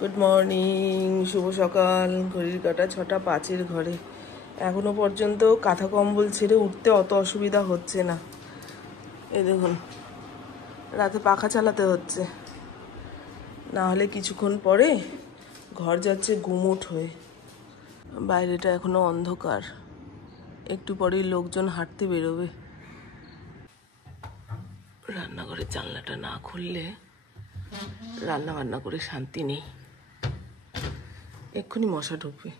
Good morning, শুভ সকাল। ঘড়ির কাঁটা 6:05 ঘরে। এখনো পর্যন্ত কাঁথা কম্বল ছেড়ে উঠতে অত অসুবিধা হচ্ছে না। এই দেখুন, রাতে পাখা চালাতে হচ্ছে, না হলে কিছুক্ষণ পরে ঘর যাচ্ছে গুমোট হয়ে। বাইরেটা এখনো অন্ধকার, একটু পরেই লোকজন হাঁটতে বেরোবে। রান্নাঘরের জানলাটা না খুললে রান্না বান্না করে শান্তি নেই, এক্ষুনি মশা ঢুকবে।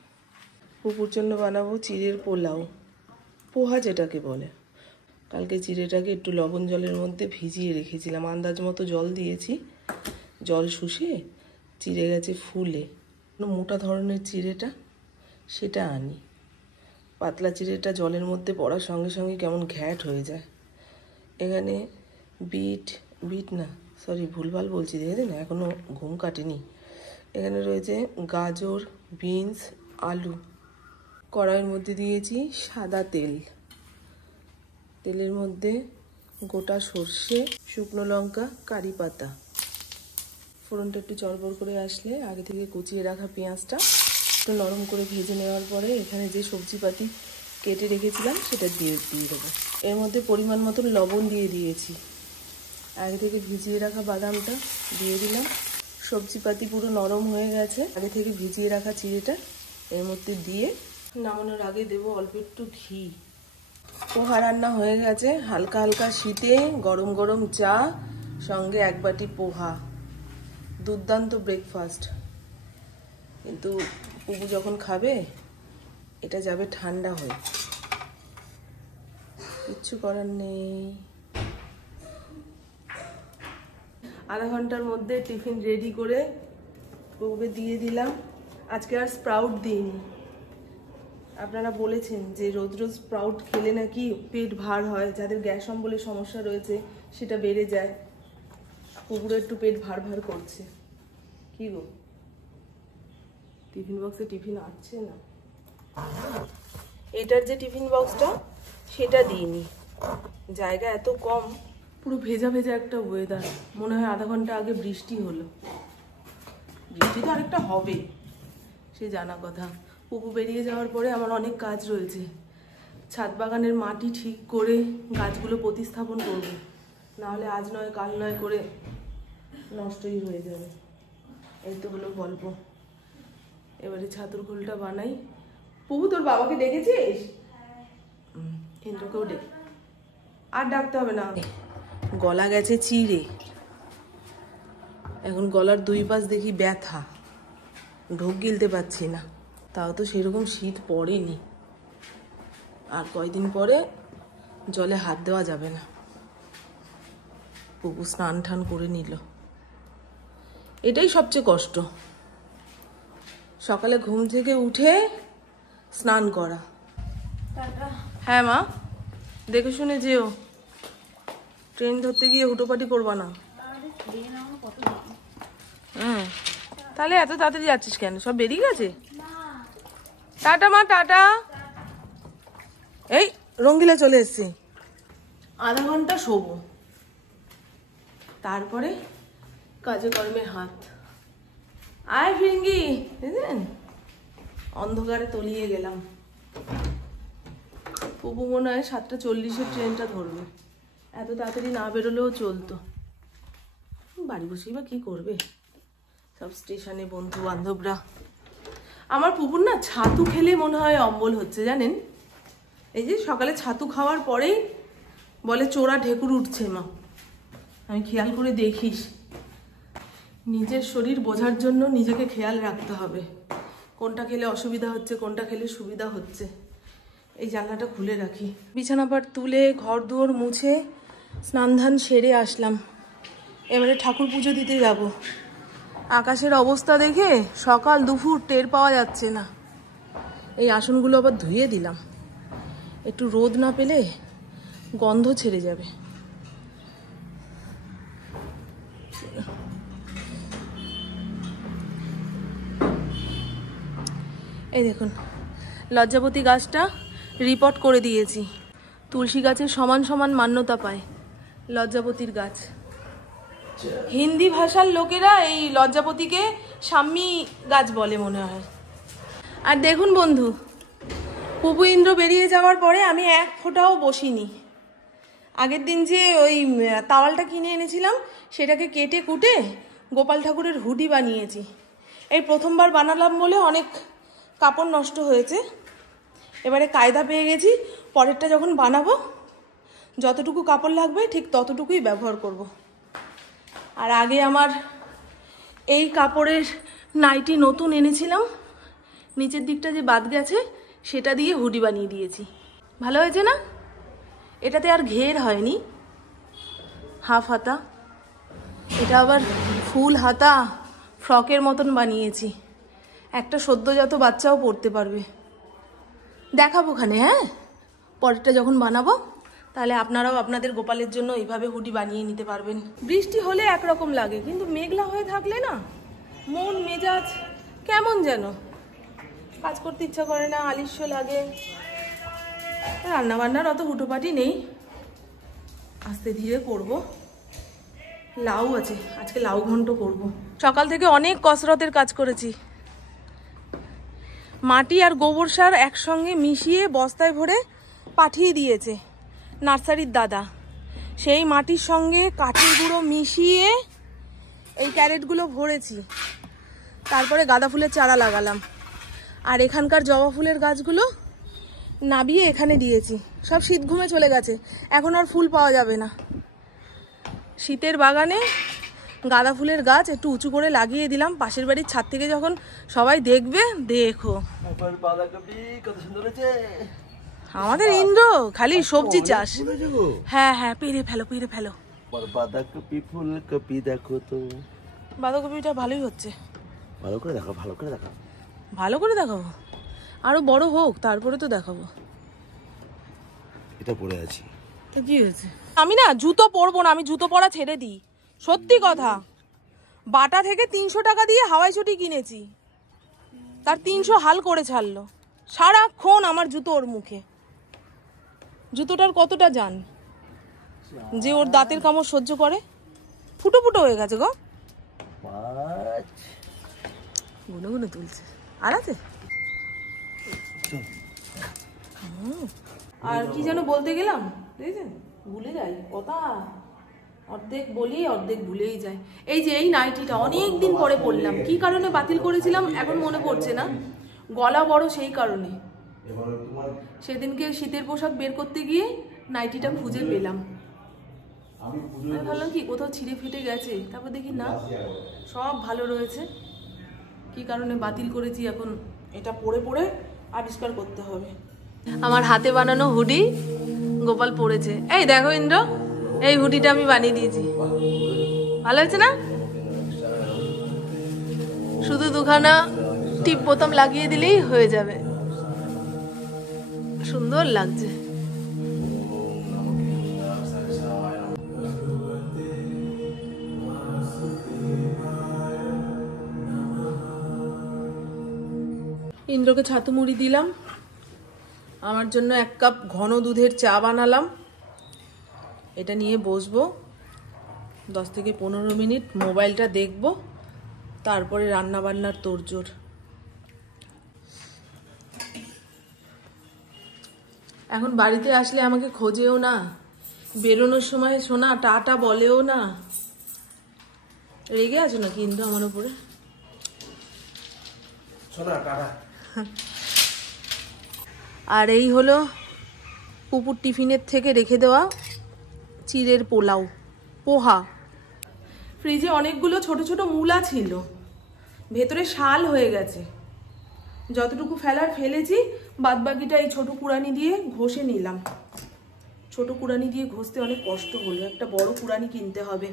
পুকুর জন্য বানাবো চিড়ের পোলাও, পোহা যেটাকে বলে। কালকে চিড়েটাকে একটু লবণ জলের মধ্যে ভিজিয়ে রেখেছিলাম, আন্দাজ মতো জল দিয়েছি। জল শুষে চিড়ে গেছে ফুলে। মোটা ধরনের চিড়েটা সেটা আনি, পাতলা চিড়েটা জলের মধ্যে পড়ার সঙ্গে সঙ্গে কেমন ঘ্যাট হয়ে যায়। এখানে ভুলভাল বলছি, দেখেছেন এখনও ঘুম কাটেনি। এখানে রয়েছে গাজর, বিনস, আলু। কড়াইয়ের মধ্যে দিয়েছি সাদা তেল, তেলের মধ্যে গোটা সর্ষে, শুকনো লঙ্কা, কারি পাতা। ফোড়নটা একটু চড়বড় করে আসলে আগে থেকে কুচিয়ে রাখা পেঁয়াজটা একটু নরম করে ভেজে নেওয়ার পরে এখানে যে সবজিপাতি কেটে রেখেছিলাম সেটা দিয়ে দেবো। এর মধ্যে পরিমাণ মতন লবণ দিয়ে দিয়েছি। আগে থেকে ভিজিয়ে রাখা বাদামটা দিয়ে দিলাম। সবজিপাতি পুরো নরম হয়ে গেছে। আগে থেকে ভিজিয়ে রাখা চিড়েটা এর মধ্যে দিয়ে নামানোর আগে দেবো অল্প একটু ঘি। পোহা রান্না হয়ে গেছে, হালকা হালকা শীতে গরম গরম চা, সঙ্গে 1 বাটি পোহা। দুর্দান্ত ব্রেকফাস্ট। কিন্তু পুবু যখন খাবে এটা যাবে ঠান্ডা হয়ে, কিচ্ছু করার নেই। আধা ঘন্টার মধ্যে টিফিন রেডি করে পুবুকে দিয়ে দিলাম। আজকে আর স্প্রাউট দিইনি। আপনারা বলেছেন যে রোজ রোজ স্প্রাউট খেলে নাকি পেট ভার হয়, যাদের গ্যাস অম্বলের সমস্যা রয়েছে সেটা বেড়ে যায়। পুকুরে একটু পেট ভার ভার করছে। কি গো, টিফিন বক্সে টিফিন আসছে না? এটার যে টিফিন বক্সটা সেটা দিইনি, জায়গা এত কম। পুরো ভেজা ভেজা একটা ওয়েদার, মনে হয় আধা ঘন্টা আগে বৃষ্টি হলো। বৃষ্টি তো আরেকটা হবে, সে জানা কথা। পুকু বেরিয়ে যাওয়ার পরে আমার অনেক কাজ রয়েছে। ছাদ বাগানের মাটি ঠিক করে গাছগুলো প্রতিস্থাপন করব, নাহলে আজ নয় কাল নয় করে নষ্টই হয়ে যাবে। এই তো হলো গল্প। এবারে ছাতুর ঘোলটা বানাই। পুকু, তোর বাবাকে ডেকেছিস? ইন্দ্রকেও ডেকে, আর ডাকতে হবে না। গলা গেছে চিড়ে, এখন গলার 2 পাশ দেখি ব্যথা, ঢোক গিলতে পারছি না। তাও তো সেরকম শীত পড়েনি, আর কয়দিন পরে জলে হাত দেওয়া যাবে না। পুকু স্নান টান করে নিল, এটাই সবচেয়ে কষ্ট। সকালে ঘুম থেকে উঠে স্নান করা। হ্যাঁ মা, দেখে শুনে যেও, ট্রেন ধরতে গিয়ে হুটোপাটি করবা না। তাহলে এত তাড়াতাড়ি যাচ্ছিস কেন? সব বেরিয়ে গেছে? টাটা মা, টাটা। এই রঙ্গিলা চলে এসছি, আধা ঘন্টা শোবো, তারপরে কাজে কর্মে হাত। আয় ফিঙ্গি, বুঝলেন? অন্ধকারে তলিয়ে গেলাম। পুপু মনে হয় 7:40 ট্রেনটা ধরবে, এত তাড়াতাড়ি না বেরোলেও চলতো। বাড়ি বসেই বা কি করবে, সব স্টেশনে বন্ধু বান্ধবরা। আমার পুপুর না ছাতু খেলে মনে হয় অম্বল হচ্ছে, জানেন? এই যে সকালে ছাতু খাওয়ার পরেই বলে চোরা ঢেকুর উঠছে মা। আমি খেয়াল করে দেখিস, নিজের শরীর বোঝার জন্য নিজেকে খেয়াল রাখতে হবে, কোনটা খেলে অসুবিধা হচ্ছে, কোনটা খেলে সুবিধা হচ্ছে। এই জানলাটা খুলে রাখি। বিছানাপাট তুলে ঘর দুয়ার মুছে স্নান ধান সেরে আসলাম। এবারে ঠাকুর পুজো দিতে যাব। আকাশের অবস্থা দেখে সকাল দুপুর টের পাওয়া যাচ্ছে না। এই আসনগুলো আবার ধুয়ে দিলাম, একটু রোদ না পেলে গন্ধ ছেড়ে যাবে। এই দেখুন, লজ্জাবতী গাছটা রিপোর্ট করে দিয়েছি। তুলসী গাছের সমান সমান মান্যতা পায় লজ্জাবতীর গাছ। হিন্দি ভাষার লোকেরা এই লজ্জাপতিকে শাম্মী গাছ বলে মনে হয়। আর দেখুন বন্ধু, পুপু ইন্দ্র বেরিয়ে যাওয়ার পরে আমি এক ফোঁটাও বসিনি। আগের দিন যে ওই তাওয়ালটা কিনে এনেছিলাম সেটাকে কেটে কুটে গোপাল ঠাকুরের হুডি বানিয়েছি। এই প্রথমবার বানালাম বলে অনেক কাপড় নষ্ট হয়েছে। এবারে কায়দা পেয়ে গেছি, পরেরটা যখন বানাবো যতটুকু কাপড় লাগবে ঠিক ততটুকুই ব্যবহার করব। আর আগে আমার এই কাপড়ের নাইটি নতুন এনেছিলাম, নিচের দিকটা যে বাদ গেছে সেটা দিয়ে হুডি বানিয়ে দিয়েছি। ভালো হয়েছে না? এটাতে আর ঘের হয়নি, হাফ হাতা। এটা আবার ফুল হাতা ফ্রকের মতন বানিয়েছি, একটা সদ্যজাত বাচ্চাও পরতে পারবে। দেখাবো ওখানে, হ্যাঁ পরেরটা যখন বানাবো তাহলে আপনারাও আপনাদের গোপালের জন্য এইভাবে হুডি বানিয়ে নিতে পারবেন। বৃষ্টি হলে একরকম লাগে, কিন্তু মেঘলা হয়ে থাকলে না মন মেজাজ কেমন যেন, কাজ করতে ইচ্ছা করে না, আলিস্য লাগে। রান্নাবান্নার অত হুটোপাটি নেই, আস্তে ধীরে করব। লাউ আছে, আজকে লাউ ঘন্ট করব। সকাল থেকে অনেক কসরতের কাজ করেছি। মাটি আর গোবর সার একসঙ্গে মিশিয়ে বস্তায় ভরে পাঠিয়ে দিয়েছে নার্সারির দাদা। সেই মাটির সঙ্গে কাঠের গুঁড়ো মিশিয়ে এই ক্যারেটগুলো ভরেছি, তারপরে গাঁদা ফুলের চারা লাগালাম। আর এখানকার জবা ফুলের গাছগুলো নাবিয়ে এখানে দিয়েছি। সব শীত ঘুমে চলে গেছে, এখন আর ফুল পাওয়া যাবে না। শীতের বাগানে গাঁদা ফুলের গাছ একটু উঁচু করে লাগিয়ে দিলাম, পাশের বাড়ির ছাদ থেকে যখন সবাই দেখবে। দেখো আমাদের ইন্দ্র খালি সবজি চাষ। হ্যাঁ হ্যাঁ, পেরে ফেলো পেরে ফেলো। বাঁধাকপি ফুলকপি দেখো তো, বাঁধাকপিটা ভালোই হচ্ছে। ভালো করে দেখো, ভালো করে দেখো, ভালো করে দেখাবো, আরো বড় হোক তারপরে তো দেখাবো। এটা পরে আছি তো কি হয়েছে? আমি না জুতো পরবো না, আমি জুতো পরা ছেড়ে দিই। সত্যি কথা, বাটা থেকে 300 টাকা দিয়ে হাওয়াই চটি কিনেছি, তার 300 হাল করে ছাড়লো। সারাক্ষণ আমার জুতো ওর মুখে। জুতোটার কতটা জান যে ওর দাঁতের কামড় সহ্য করে। ফুটো ফুটো হয়ে গেছে গো, গুনে গুনে তুলছে। আর আছে? আর কি যেন বলতে গেলাম, দেখেছেন ভুলে যাই কথা, অর্ধেক বলি অর্ধেক ভুলেই যায়। এই যে এই নাইটিটা অনেক দিন পরে পরলাম, কি কারণে বাতিল করেছিলাম এখন মনে পড়ছে না, গলা বড় সেই কারণে। সেদিনকে শীতের পোশাক বের করতে গিয়ে নাইটিটা খুঁজে পেলাম। আমি ভাবলাম কি কোথাও ছিঁড়ে ফেটে গেছে, তারপর দেখি না সব ভালো রয়েছে। কি কারণে বাতিল করেছি এখন এটা পরে পরে আবিষ্কার করতে হবে। আমার হাতে বানানো হুডি গোপাল পরেছে। এই দেখো ইন্দ্র, এই হুডিটা আমি বানিয়ে দিয়েছি, ভালো হয়েছে না? শুধু দুখানা টিপ বোতাম লাগিয়ে দিলেই হয়ে যাবে, সুন্দর লাগছে। ইন্দ্রকে ছাতু মুড়ি দিলাম, আমার জন্য 1 কাপ ঘন দুধের চা বানালাম। এটা নিয়ে বসবো 10 থেকে 15 মিনিট, মোবাইলটা দেখব, তারপরে রান্না বান্নার তোড়জোড়। এখন বাড়িতে আসলে আমাকে খোঁজেও না, বেরোনোর সময় সোনা টাটা বলেও না। রেগে আছো নাকি ইন্দ্র আমার উপরে? আর এই হলো পুপুর টিফিনের থেকে রেখে দেওয়া চিড়ের পোহা। ফ্রিজে অনেকগুলো ছোট ছোট মূলা ছিল, ভেতরে শাল হয়ে গেছে। যতটুকু ফেলার ফেলেছি, বাদ বাকিটা এই ছোট কুড়ানি দিয়ে ঘষে নিলাম। ছোট কুড়ানি দিয়ে ঘষতে অনেক কষ্ট হলো, একটা বড় কুড়ানি কিনতে হবে।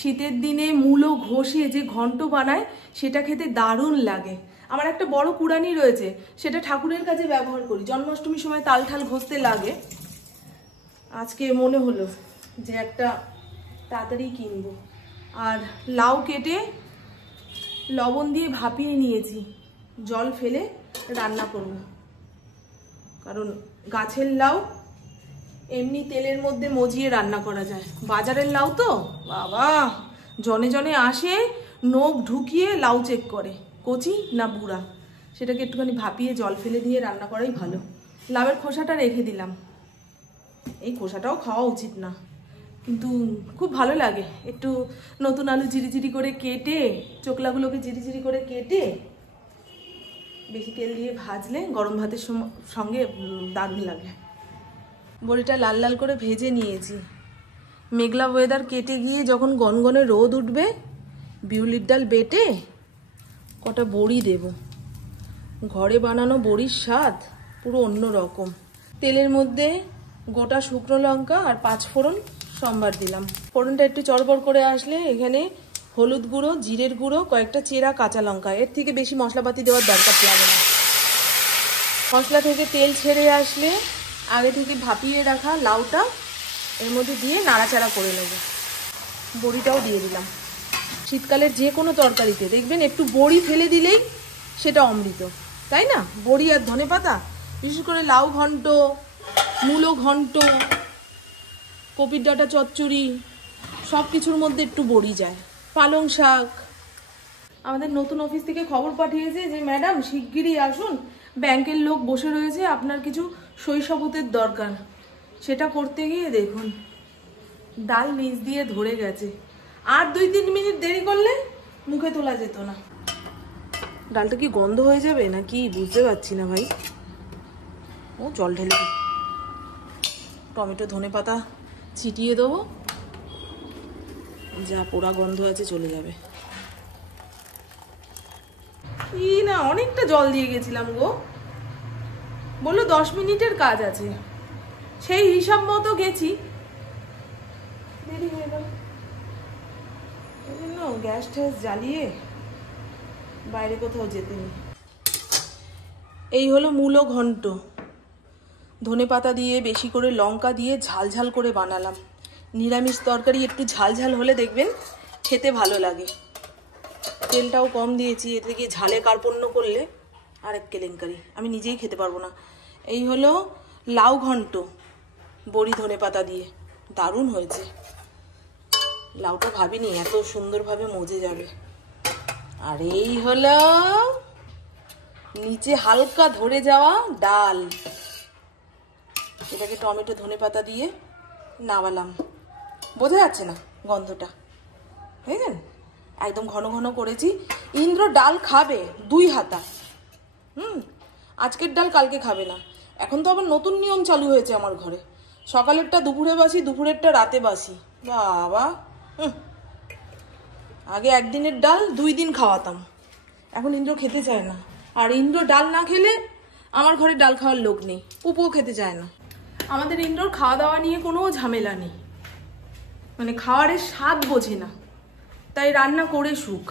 শীতের দিনে মূলো ঘষে যে ঘন্ট বানায় সেটা খেতে দারুণ লাগে। আমার একটা বড় কুড়ানি রয়েছে, সেটা ঠাকুরের কাছে ব্যবহার করি, জন্মাষ্টমীর সময় তাল ঠাল ঘষতে লাগে। আজকে মনে হলো যে একটা তাড়াতাড়ি কিনবো। আর লাউ কেটে লবণ দিয়ে ভাপিয়ে নিয়েছি, জল ফেলে রান্না করব। কারণ গাছের লাউ এমনি তেলের মধ্যে মজিয়ে রান্না করা যায়, বাজারের লাউ তো বাবা জনে জনে আসে, নখ ঢুকিয়ে লাউ চেক করে কচি না বুড়া, সেটাকে একটুখানি ভাপিয়ে জল ফেলে দিয়ে রান্না করাই ভালো। লাউয়ের খোসাটা রেখে দিলাম, এই খোসাটাও খাওয়া উচিত না, কিন্তু খুব ভালো লাগে। একটু নতুন আলু জিরি করে কেটে, চোকলাগুলোকে জিরি করে কেটে বেশি তেল দিয়ে ভাজলে গরম ভাতের সঙ্গে দারুণ লাগে। বড়িটা লাল লাল করে ভেজে নিয়েছি। মেঘলা ওয়েদার কেটে গিয়ে যখন গনগনে রোদ উঠবে, বিউলির ডাল বেটে কটা বড়ি দেব। ঘরে বানানো বড়ির স্বাদ পুরো অন্য রকম। তেলের মধ্যে গোটা শুকনো লঙ্কা আর 5 ফোড়ন সম্বার দিলাম। ফোড়নটা একটু চড়বড় করে আসলে এখানে হলুদ গুঁড়ো, জিরের গুঁড়ো, কয়েকটা চেরা কাঁচা লঙ্কা, এর থেকে বেশি মশলাপাতি দেওয়ার দরকার লাগে না। মশলা থেকে তেল ছেড়ে আসলে আগে থেকে ভাপিয়ে রাখা লাউটা এর মধ্যে দিয়ে নাড়াচাড়া করে নেব। বড়িটাও দিয়ে দিলাম। শীতকালের যে কোনো তরকারিতে দেখবেন একটু বড়ি ফেলে দিলেই সেটা অমৃত, তাই না? বড়ি আর ধনেপাতা, বিশেষ করে লাউ ঘন্ট, মূলো ঘন্ট, কপির ডাঁটা চচ্চড়ি, সব কিছুর মধ্যে একটু বড়ি যায়। পালং শাক। আমাদের নতুন অফিস থেকে খবর পাঠিয়েছে যে ম্যাডাম শিগগিরই আসুন, ব্যাংকের লোক বসে রয়েছে, আপনার কিছু সই সাবুতের দরকার। সেটা করতে গিয়ে দেখুন ডাল নিচ দিয়ে ধরে গেছে। আর 2-3 মিনিট দেরি করলে মুখে তোলা যেত না। ডালটা কি গন্ধ হয়ে যাবে না কি বুঝতে পারছি না ভাই। ও জল ঢেলে দিই, টমেটো ধনেপাতা ছিটিয়ে দেবো, যা পোড়া গন্ধ আছে চলে যাবে। কি না অনেকটা জল দিয়ে গেছিলাম গো, বললো 10 মিনিটের কাজ আছে, সেই হিসাব মতো গেছি, দেরি হয়ে গেল। গ্যাস ট্যাস জ্বালিয়ে বাইরে কোথাও যেতে নেই। এই হলো মূলো ঘন্ট, ধনেপাতা দিয়ে বেশি করে লঙ্কা দিয়ে ঝাল করে বানালাম। নিরামিষ তরকারি একটু ঝাল হলে দেখবেন খেতে ভালো লাগে। তেলটাও কম দিয়েছি, এ থেকে ঝালে কার্পণ্য করলে আরেক কেলেঙ্কারি, আমি নিজেই খেতে পারবো না। এই হলো লাউ ঘন্ট বড়ি ধনেপাতা দিয়ে, দারুণ হয়েছে। লাউটা ভাবিনি এত সুন্দরভাবে মজে যাবে। আর এই হলো নিচে হালকা ধরে যাওয়া ডাল, এটাকে টমেটো ধনেপাতা দিয়ে নামালাম। বোঝা যাচ্ছে না গন্ধটা, বুঝলেন? একদম ঘন করেছি। ইন্দ্র ডাল খাবে 2 হাতা। আজকের ডাল কালকে খাবে না। এখন তো আবার নতুন নিয়ম চালু হয়েছে আমার ঘরে, সকালেরটা দুপুরে বাসি, দুপুরেরটা রাতে বাসি। বাবা, আগে একদিনের ডাল 2 দিন খাওয়াতাম, এখন ইন্দ্র খেতে চায় না। আর ইন্দ্র ডাল না খেলে আমার ঘরে ডাল খাওয়ার লোক নেই, পুপুও খেতে চায় না। আমাদের ইন্দ্রর খাওয়া দাওয়া নিয়ে কোনো ঝামেলা নেই, মানে খাওয়ারের স্বাদ বোঝে না, তাই রান্না করে সুখ।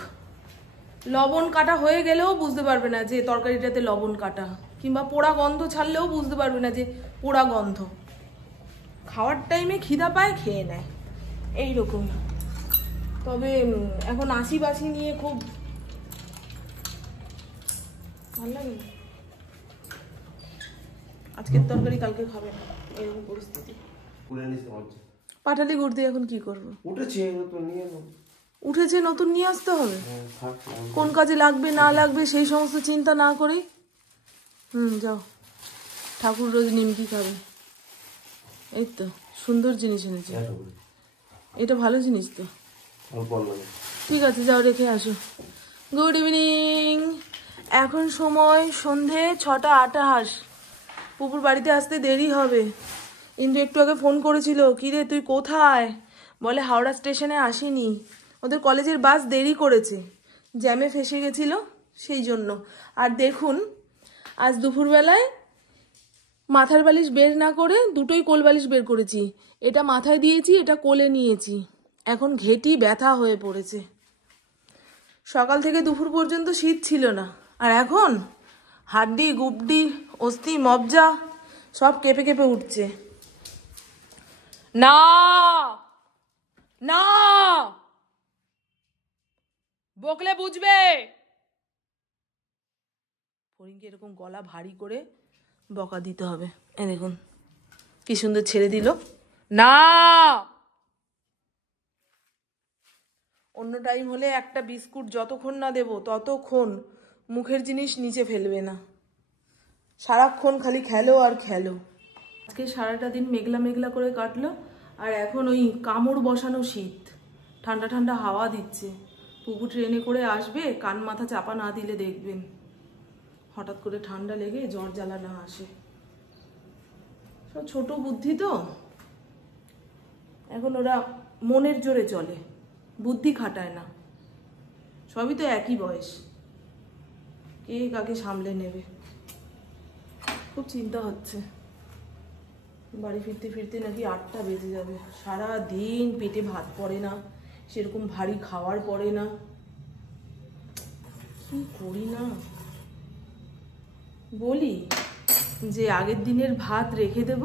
লবণ কাটা হয়ে গেলেও বুঝতে পারবে না যে তরকারিটাতে লবণ কাটা, কিংবা পোড়া গন্ধ ছাড়লেও বুঝতে পারবে না যে পোড়া গন্ধ। খাওয়ার টাইমে খিদা পায়, খেয়ে নেয়, এইরকম। তবে এখন আশি নিয়ে খুব ভালো লাগে। আজকের তরকারি কালকে খাবে না, এরকম পরিস্থিতি। পাটালি গুড় দিয়ে এখন কি করবো? উঠেছে, নতুন নিয়ে আসতে হবে। কোন কাজে লাগবে না লাগবে সেই সমস্ত চিন্তা না করে যাও। ঠাকুর রোজ নিমকি খাবে, এই তো সুন্দর জিনিস এনেছে, এটা ভালো জিনিস তো। ঠিক আছে, যাও রেখে আসো। Good evening. এখন সময় সন্ধে 6:28। পুপুর বাড়িতে আসতে দেরি হবে। কিন্তু একটু আগে ফোন করেছিল, কিরে তুই কোথায়? বলে হাওড়া স্টেশনে আসেনি, ওদের কলেজের বাস দেরি করেছে, জ্যামে ফেসে গেছিল সেই জন্য। আর দেখুন আজ দুপুরবেলায় মাথার বালিশ বের না করে 2টোই কোল বালিশ বের করেছি। এটা মাথায় দিয়েছি, এটা কোলে নিয়েছি। এখন ঘেঁটি ব্যথা হয়ে পড়েছে। সকাল থেকে দুপুর পর্যন্ত শীত ছিল না, আর এখন হাড্ডি গুবডি অস্থি মজ্জা সব কেঁপে উঠছে। না না, বকলে বুঝবে। ফড়িংকে এরকম গলা ভারী করে বকা দিতে হবে। এই দেখুন কি সুন্দর ছেড়ে দিল। না, অন্য টাইম হলে একটা বিস্কুট যতক্ষণ না দেবো ততক্ষণ মুখের জিনিস নিচে ফেলবে না, সারাক্ষণ খালি খেলো আর খেলো। আজকে সারাটা দিন মেঘলা মেঘলা করে কাটলো, আর এখন ওই কামড় বসানো শীত, ঠান্ডা ঠান্ডা হাওয়া দিচ্ছে। পুকু ট্রেনে করে আসবে, কান মাথা চাপা না দিলে দেখবেন হঠাৎ করে ঠান্ডা লেগে জ্বর জ্বালা না আসে। সব ছোট বুদ্ধি তো, এখন ওরা মনের জোরে চলে, বুদ্ধি খাটায় না। সবই তো একই বয়স, কে কাকে সামলে নেবে, খুব চিন্তা হচ্ছে। বাড়ি ফিরতে ফিরতে নাকি 8টা বেজে যাবে। সারা দিন পেটে ভাত পড়ে না, সেরকম ভারী খাওয়ার পড়ে না, কি করি না। বলি যে আগের দিনের ভাত রেখে দেব,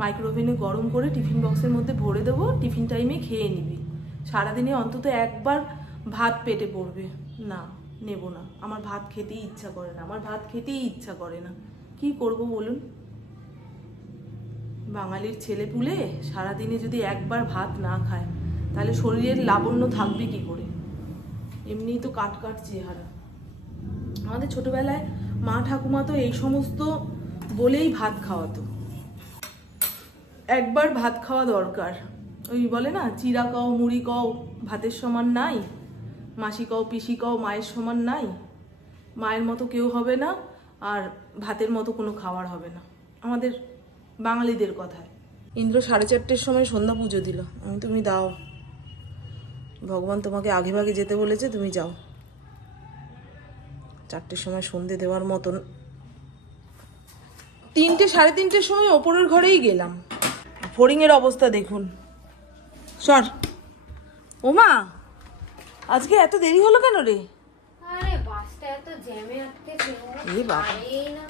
মাইক্রোওভেনে গরম করে টিফিন বক্সের মধ্যে ভরে দেবো, টিফিন টাইমে খেয়ে নিবি, সারাদিনে অন্তত একবার ভাত পেটে পড়বে। না, নেব না, আমার ভাত খেতেই ইচ্ছা করে না, আমার ভাত খেতেই ইচ্ছা করে না। কি করব বলুন? বাঙালির ছেলে পুলে সারাদিনে যদি একবার ভাত না খায় তাহলে শরীরের লাবণ্য থাকবে কি করে? এমনিই তো কাট কাট চেহারা। আমাদের ছোটবেলায় মা ঠাকুমা তো এই সমস্ত বলেই ভাত খাওয়াতো, একবার ভাত খাওয়া দরকার। ওই বলে না, চিরা কও মুড়ি কও ভাতের সমান নাই, মাসি কও পিসি কও মায়ের সমান নাই। মায়ের মতো কেউ হবে না, আর ভাতের মতো কোনো খাবার হবে না, আমাদের বাঙালিদের কথায়। ইন্দ্র 4:30-র সময় সন্ধ্যা পুজো দিল। তুমি দাও, ভগবান তোমাকে আগে ভাগে যেতে বলেছে, তুমি যাও। 4টের সময় সন্ধে দেওয়ার মতন 3টে 3:30-র সময় ওপরের ঘরেই গেলাম। ফড়িংয়ের অবস্থা দেখুন। সর ওমা, আজকে এত দেরি হলো কেন রে? আরে বাসটা এত জ্যামে আটকে ছিল, এই বাবা, এই না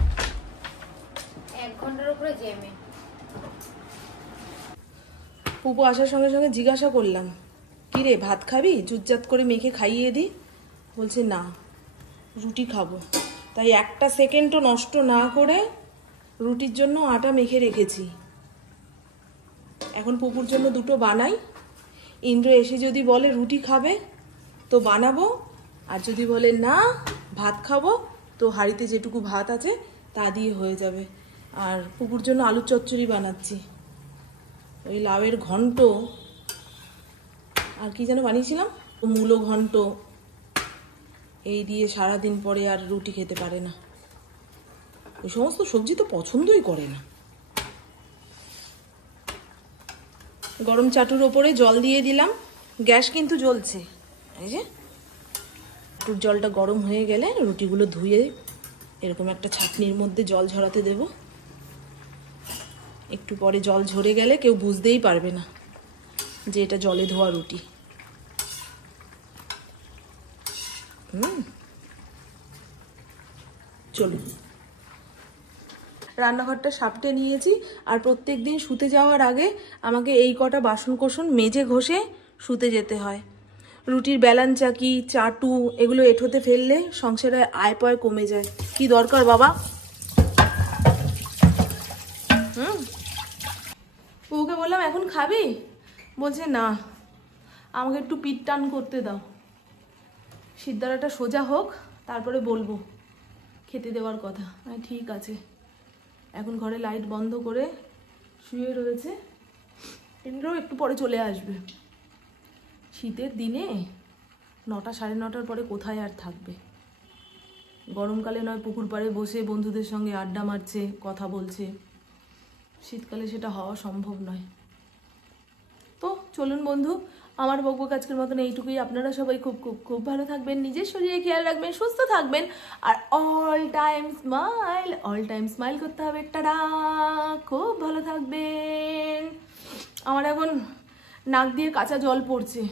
1 ঘন্টার উপরে জ্যামে। পুপু আসার সঙ্গে সঙ্গে জিজ্ঞাসা করলাম, কি রে ভাত খাবি? জুতজাত করে মেখে খাইয়ে দি। বলছে না, রুটি খাবো। তাই একটা সেকেন্ডও নষ্ট না করে রুটির জন্য আটা মেখে রেখেছি। এখন পুপুর জন্য 2টো বানাই। ইন্দ্র এসে যদি বলে রুটি খাবে তো বানাবো, আর যদি বলে না ভাত খাবো তো হাঁড়িতে যেটুকু ভাত আছে তা দিয়ে হয়ে যাবে। আর পুপুর জন্য আলুর চচ্চড়ি বানাচ্ছি, ওই লাউয়ের ঘন্ট আর কি যেন বানিয়েছিলাম, মূলো ঘন্ট, এই দিয়ে সারাদিন পরে আর রুটি খেতে পারে না। ওই সমস্ত সবজি তো পছন্দই করে না। গরম চাটুর ওপরে জল দিয়ে দিলাম, গ্যাস কিন্তু জ্বলছে। এই যে চাটুর জলটা গরম হয়ে গেলে রুটিগুলো ধুয়ে এরকম একটা ছাঁকনির মধ্যে জল ঝরাতে দেব। একটু পরে জল ঝরে গেলে কেউ বুঝতেই পারবে না যে এটা জলে ধোয়া রুটি। চলুন, রান্নাঘরটা সাপটে নিয়েছি, আর প্রত্যেক দিন শুতে যাওয়ার আগে আমাকে এই কটা বাসন কোসন মেজে ঘষে শুতে যেতে হয়। রুটির বেলান চাকি, চাটু এগুলো এঁঠোতে ফেললে সংসারে আয় পয় কমে যায়। কি দরকার বাবা? ওকে বললাম এখন খাবি? বলছে না, আমাকে একটু পিঠ টান করতে দাও, সিদ্ধারাটা সোজা হোক তারপরে বলবো খেতে দেওয়ার কথা। ঠিক আছে। এখন ঘরে লাইট বন্ধ করে শুয়ে রয়েছে। ইন্দ্রও একটু পরে চলে আসবে। শীতের দিনে 9টা 9:30 পরে কোথায় আর থাকবে? গরমকালে নয় পুকুর পাড়ে বসে বন্ধুদের সঙ্গে আড্ডা মারছে, কথা বলছে, শীতকালে সেটা হওয়া সম্ভব নয়। তো চলুন বন্ধু, আমার বকবক আজকের মতন এইটুকুই। আপনারা সবাই খুব খুব খুব ভালো থাকবেন, নিজের শরীরে খেয়াল রাখবেন, সুস্থ থাকবেন, আর অল টাইম স্মাইল করতে হবে। টাটা, খুব ভালো থাকবেন। আমার এখন নাক দিয়ে কাঁচা জল পড়ছে।